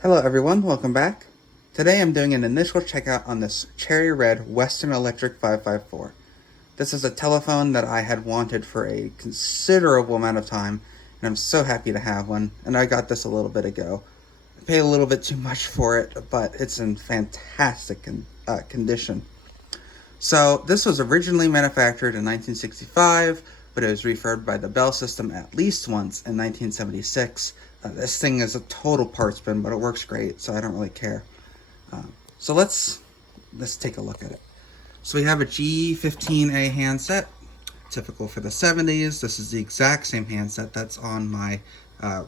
Hello everyone, welcome back. Today I'm doing an initial checkout on this Cherry Red Western Electric 554. This is a telephone that I had wanted for a considerable amount of time, and I'm so happy to have one, and I got this a little bit ago. I paid a little bit too much for it, but it's in fantastic condition. So this was originally manufactured in 1965, but it was refurbed by the Bell System at least once in 1976. This thing is a total parts bin, but it works great, so I don't really care. So let's take a look at it. So we have a G15A handset, typical for the 70s. This is the exact same handset that's on my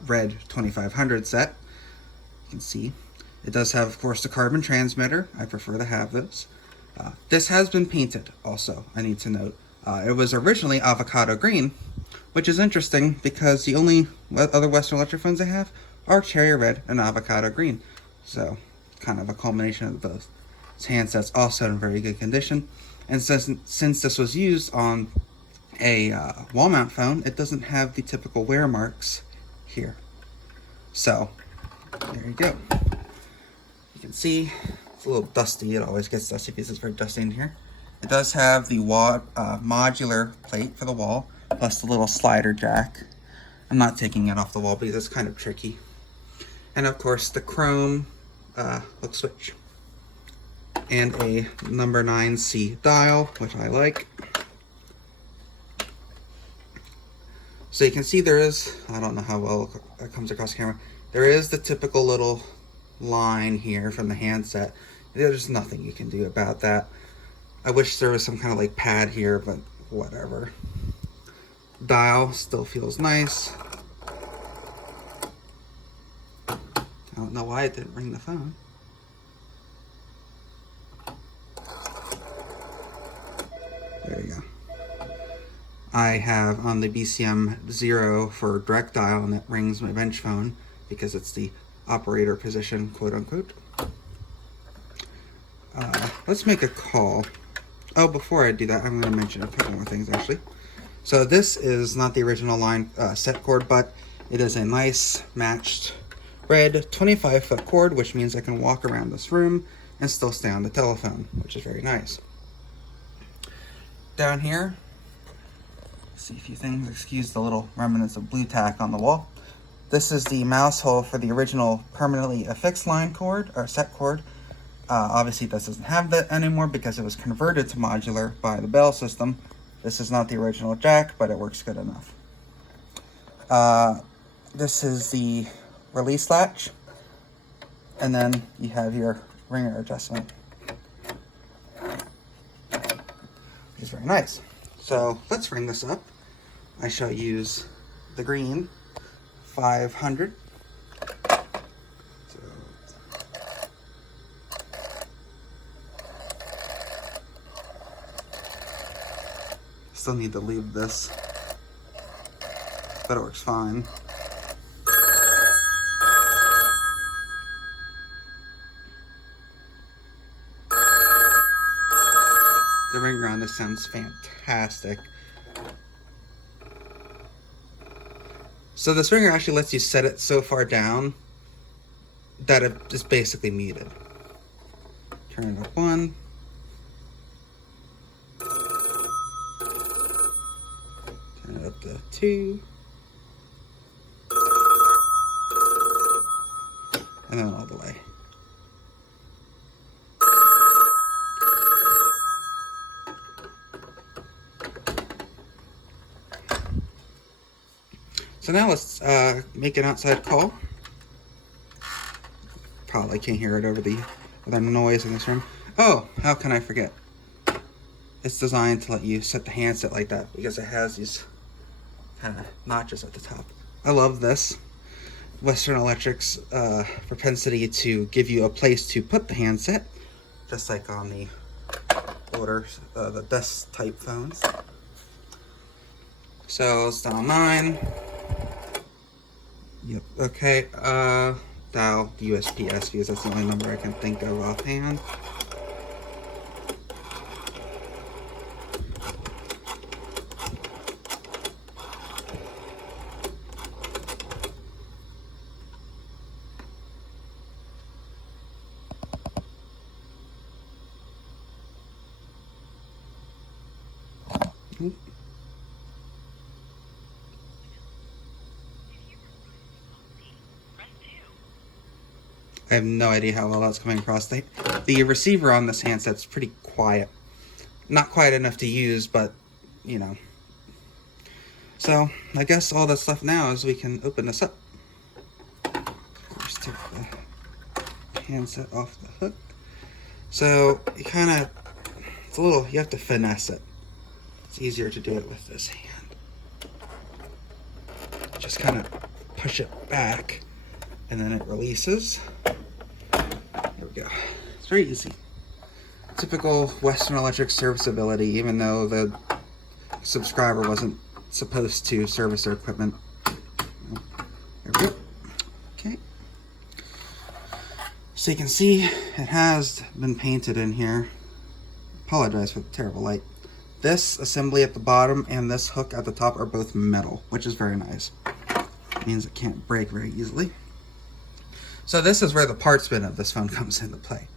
red 2500 set. You can see it does have, of course, the carbon transmitter. I prefer to have those. This has been painted also, I need to note. It was originally avocado green, which is interesting because the only other Western Electric phones I have are cherry red and avocado green. So, kind of a culmination of both. This handset's also in very good condition. And since this was used on a wall mount phone, it doesn't have the typical wear marks here. So, there you go. You can see it's a little dusty. It always gets dusty because it's very dusty in here. It does have the modular plate for the wall, plus the little slider jack. I'm not taking it off the wall because it's kind of tricky. And of course the chrome hook switch. And a number 9C dial, which I like. So you can see there is, I don't know how well it comes across camera, there is the typical little line here from the handset. There's nothing you can do about that. I wish there was some kind of like pad here, but whatever. Dial still feels nice. I don't know why it didn't ring the phone. There you go. I have on the BCM 0 for direct dial, and it rings my bench phone because it's the operator position, quote unquote. Let's make a call. Oh, before I do that, I'm going to mention a couple more things actually. So this is not the original line set cord, but it is a nice matched red 25-foot cord, which means I can walk around this room and still stay on the telephone, which is very nice. Down here, see a few things. Excuse the little remnants of blue tack on the wall. This is the mouse hole for the original permanently affixed line cord, or set cord. Obviously this doesn't have that anymore because it was converted to modular by the Bell System. This is not the original jack, but it works good enough. This is the release latch, and then you have your ringer adjustment, which is very nice. So let's ring this up. I shall use the green 500. Still need to leave this, but it works fine. The ringer on this sounds fantastic. So this ringer actually lets you set it so far down that it is basically muted. Turn it up 1. Turn it up to 2. And then all the way. So now let's make an outside call. Probably can't hear it over the other noise in this room. Oh, how can I forget? It's designed to let you set the handset like that because it has these kind of notches at the top. I love this. Western Electric's propensity to give you a place to put the handset, just like on the older, the desk type phones. So let's dial 9. Yep, okay, dial USPS because that's the only number I can think of offhand. I have no idea how well that's coming across. The receiver on this handset's pretty quiet. Not quiet enough to use, but, you know. So, I guess all that's left now is we can open this up. Of course, take the handset off the hook. So, you kind of, you have to finesse it. It's easier to do it with this hand. Just kind of push it back, and then it releases. There we go. It's very easy. Typical Western Electric serviceability, even though the subscriber wasn't supposed to service their equipment. There we go. Okay. So you can see it has been painted in here. Apologize for the terrible light. This assembly at the bottom and this hook at the top are both metal, which is very nice. It means it can't break very easily. So this is where the parts bin of this phone comes into play.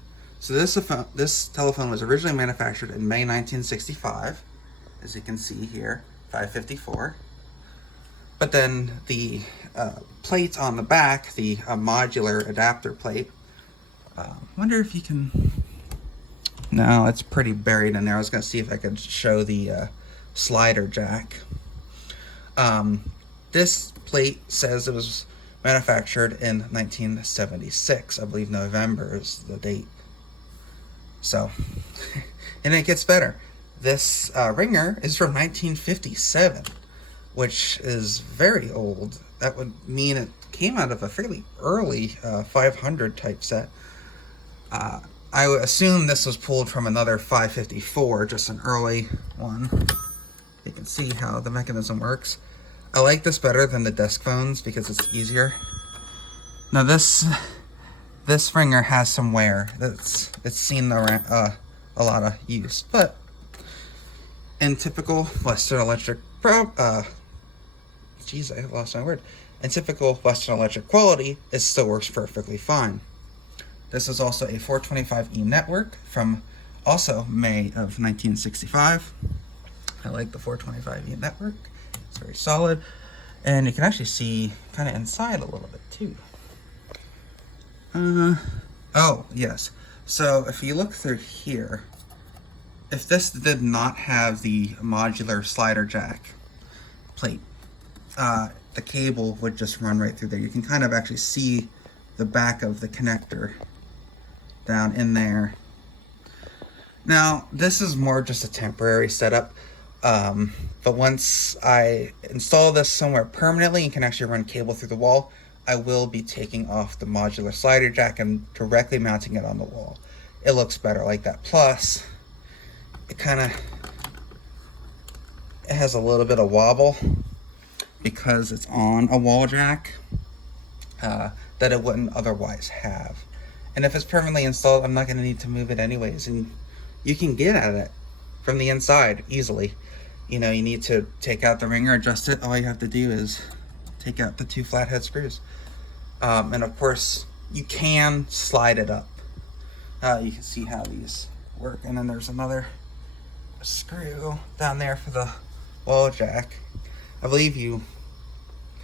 So this telephone was originally manufactured in May 1965, as you can see here, 554. But then the plate on the back, the modular adapter plate, wonder if you can... No, it's pretty buried in there. I was going to see if I could show the slider jack. This plate says it was manufactured in 1976. I believe November is the date. So, and it gets better. This ringer is from 1957, which is very old. That would mean it came out of a fairly early 500 type set. I would assume this was pulled from another 554, just an early one. You can see how the mechanism works. I like this better than the desk phones because it's easier. Now this ringer has some wear. It's seen a lot of use, but in typical Western Electric geez, I lost my word. In typical Western Electric quality, it still works perfectly fine. This is also a 425E network from also May of 1965. I like the 425E network. It's very solid. And you can actually see kind of inside a little bit too. Oh, yes. So if you look through here, if this did not have the modular slider jack plate, the cable would just run right through there. You can kind of actually see the back of the connector down in there. Now, this is more just a temporary setup, but once I install this somewhere permanently and can actually run cable through the wall, I will be taking off the modular slider jack and directly mounting it on the wall. It looks better like that. Plus, it has a little bit of wobble because it's on a wall jack that it wouldn't otherwise have. And if it's permanently installed, I'm not going to need to move it anyways. And you can get at it from the inside easily. You know, you need to take out the ringer, adjust it. All you have to do is take out the 2 flathead screws. And of course, you can slide it up. You can see how these work. And then there's another screw down there for the wall jack. I believe you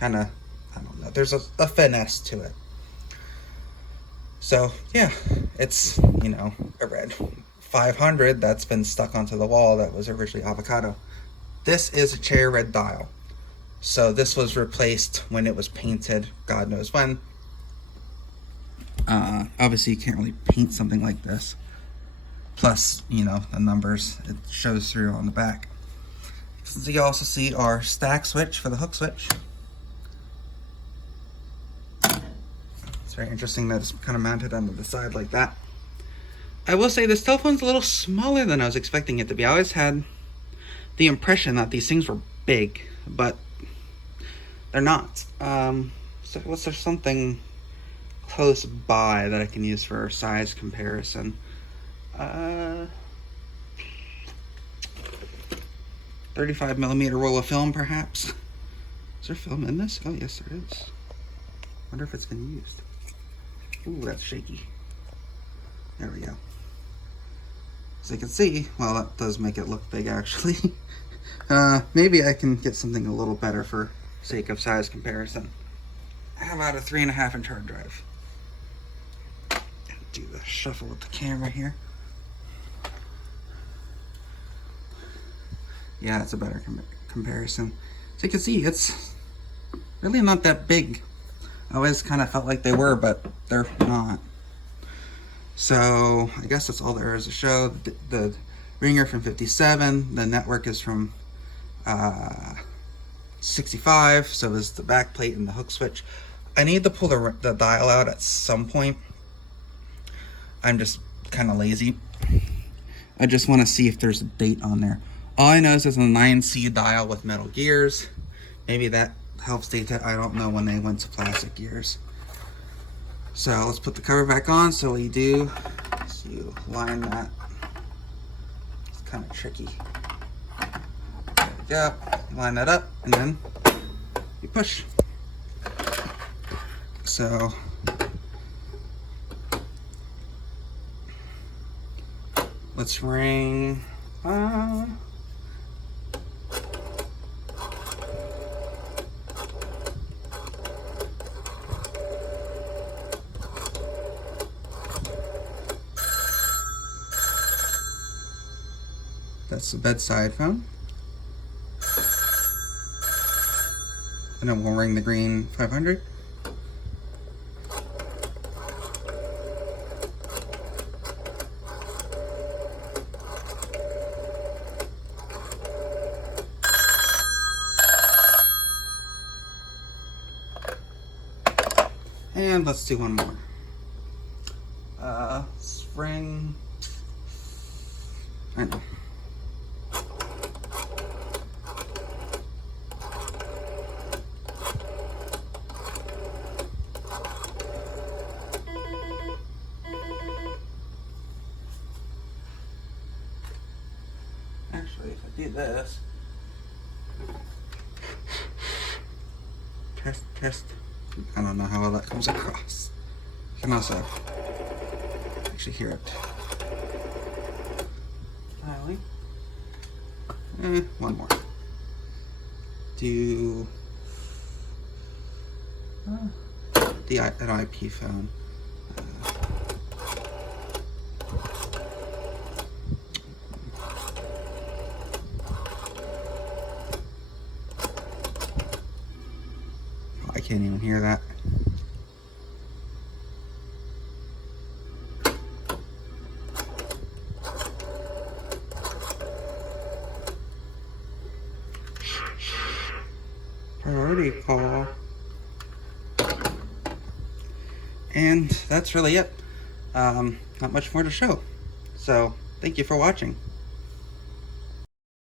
kind of, I don't know, there's a finesse to it. So yeah, it's, you know, a red 500 that's been stuck onto the wall that was originally avocado. This is a cherry red dial. So this was replaced when it was painted, God knows when. Obviously you can't really paint something like this. Plus, you know, the numbers, it shows through on the back. So you also see our stack switch for the hook switch. It's very interesting that it's kind of mounted onto the side like that. I will say this telephone's a little smaller than I was expecting it to be. I always had the impression that these things were big, but they're not. So was there something close by that I can use for a size comparison? 35mm roll of film, perhaps? Is there film in this? Oh, yes, there is. Wonder if it's been used. Ooh, that's shaky. There we go. As you can see, well, that does make it look big, actually. Maybe I can get something a little better for sake of size comparison. How about a 3.5-inch hard drive? do the shuffle with the camera here. Yeah, that's a better comparison. So you can see it's really not that big. I always kind of felt like they were, but they're not. So I guess that's all there is to show. The ringer from 57, the network is from 65, so there's the back plate and the hook switch. I need to pull the dial out at some point. I'm just kind of lazy. I just want to see if there's a date on there. All I know is there's a 9C dial with metal gears. Maybe that helps date that. I don't know when they went to plastic gears. So let's put the cover back on. So what you do is you line that. It's kind of tricky. There we go. You line that up and then you push. So let's ring. That's the bedside phone. And then we'll ring the green 500. And let's do one more. Spring. I know. Actually, if I do this, test. I don't know how well that comes across. You can also actually hear it. One more. Do an IP phone. I can't even hear that. Priority call. And that's really it. Not much more to show. So, thank you for watching.